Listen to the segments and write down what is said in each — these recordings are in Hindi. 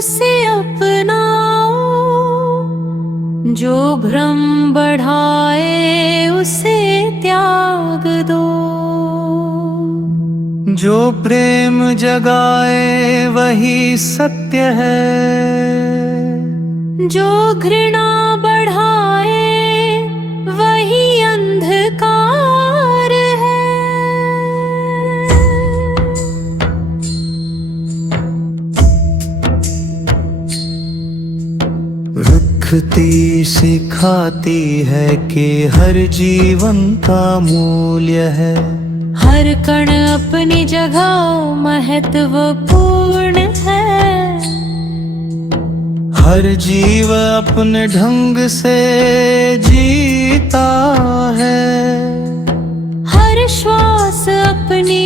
उसे अपनाओ, जो भ्रम बढ़ाए उसे त्याग दो। जो प्रेम जगाए वही सत्य है, जो घृणा बढ़ाए वही अंधकार है। प्रकृति सिखाती है कि हर जीवन का मूल्य है। हर कण अपनी जगह महत्वपूर्ण है। हर जीव अपने ढंग से जीता है। हर श्वास अपनी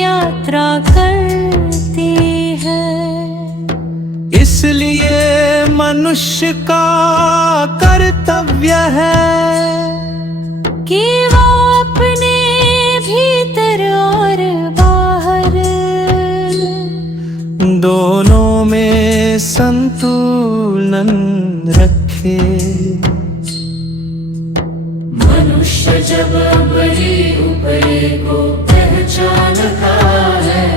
यात्रा करती है। इसलिए मनुष्य का कर्तव्य है कि वो अपने भीतर और बाहर दोनों में संतुलन रखे। मनुष्य जब बड़ी ऊपरी को पहचानता है,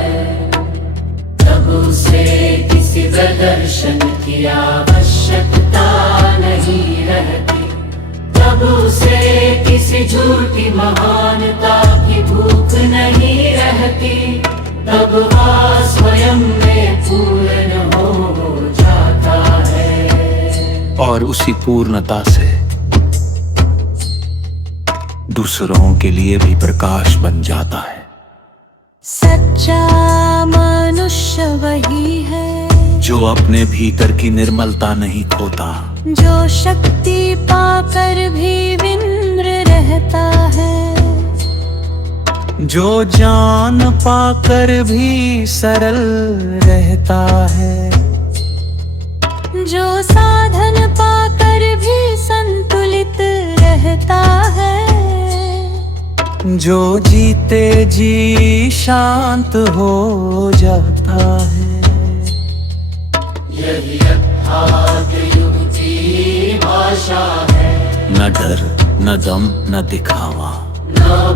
तब उसे किसी प्रदर्शन की आवश्यकता नहीं रहती। तब उसे किसी झूठी महानता की भूख नहीं रहती। तब वह स्वयं में पूर्ण हो जाता है और उसी पूर्णता से दूसरों के लिए भी प्रकाश बन जाता है। सच्चा मनुष्य वही है जो अपने भीतर की निर्मलता नहीं खोता, जो शक्ति पाकर भी विनम्र रहता है, जो जान पाकर भी सरल रहता है, जो साधन पाकर भी संतुलित रहता है, जो जीते जी शांत हो जाता है। यही अर्थात युग की भाषा है। न डर, न दम, न दिखावा, न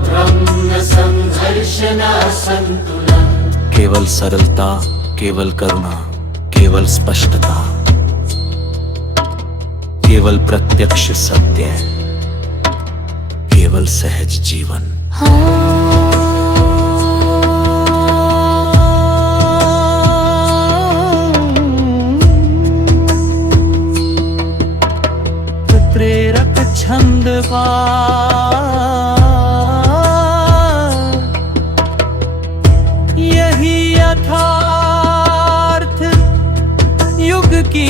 भ्रम, न संघर्ष, न संतुलन। केवल सरलता, केवल करुणा, केवल स्पष्टता, केवल प्रत्यक्ष सत्य, केवल सहज जीवन। प्रेरक छंद का यही यथार्थ युग की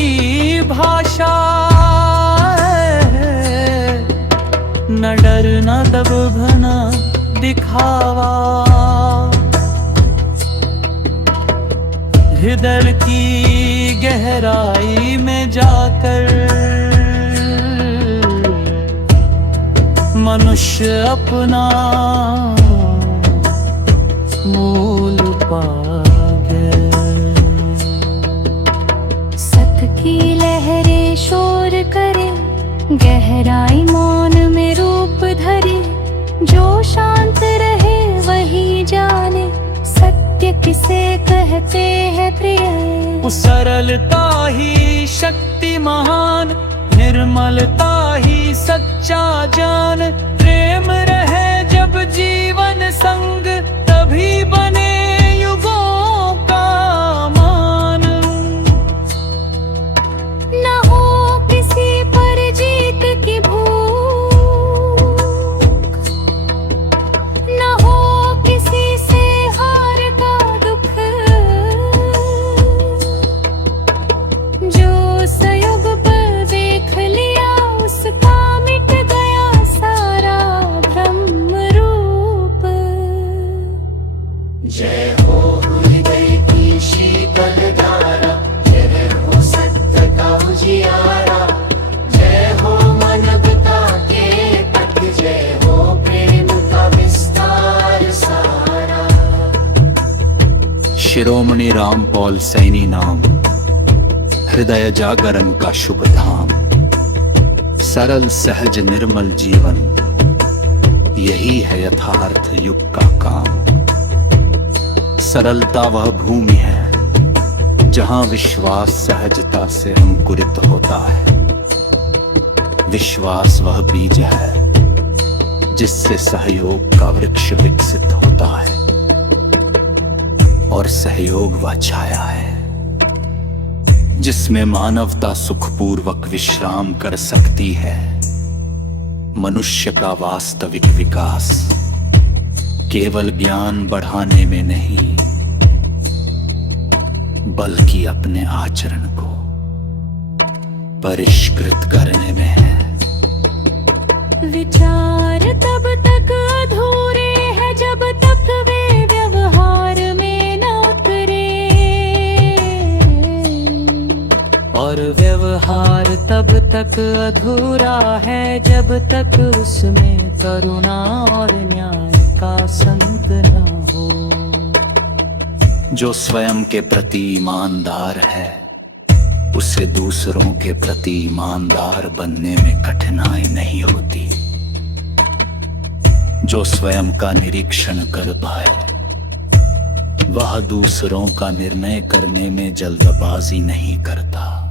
भाषा है। न डर, न दब, न दिखावा, हृदय की गहराई में जाकर मनुष्य अपना मूल पा गया। सत की लहरें शोर करे, गहराई मौन में रूप धरे। जो शांत रहे वही जाने, सत्य किसे कहते हैं प्रिय। उस सरलता ही शक्ति महान, निर्मलता ही सच्चा जान। प्रेम रहे जब जीवन संग, तभी बने युगों का मान। न हो किसी पर जीत की भूख, न हो किसी से हार का दुख। जो संयोग पर देख लिया उसका मिट गया सारा ब्रह्म रूप। जय हो हृदय की शीतल धारा, जय हो सत्य का उजियारा। जय हो मानवता के पथ, जय हो प्रेम का विस्तार सारा। शिरोमणि रामपाल सैनी नाम, हृदय जागरण का शुभ धाम, सरल सहज निर्मल जीवन, यही है यथार्थ युग का काम। सरलता वह भूमि है जहां विश्वास सहजता से अंकुरित होता है। विश्वास वह बीज है जिससे सहयोग का वृक्ष विकसित होता है, और सहयोग वह छाया है जिसमें मानवता सुखपूर्वक विश्राम कर सकती है। मनुष्य का वास्तविक विकास केवल ज्ञान बढ़ाने में नहीं, बल्कि अपने आचरण को परिष्कृत करने में है। विचार तब तक अधूरे हैं जब तक वे व्यवहार में न उतरे, और व्यवहार तब तक अधूरा है जब तक उसमें करुणा और न्याय का संत न हो। जो स्वयं के प्रति ईमानदार है, उसे दूसरों के प्रति ईमानदार बनने में कठिनाई नहीं होती। जो स्वयं का निरीक्षण कर पाए, वह दूसरों का निर्णय करने में जल्दबाजी नहीं करता।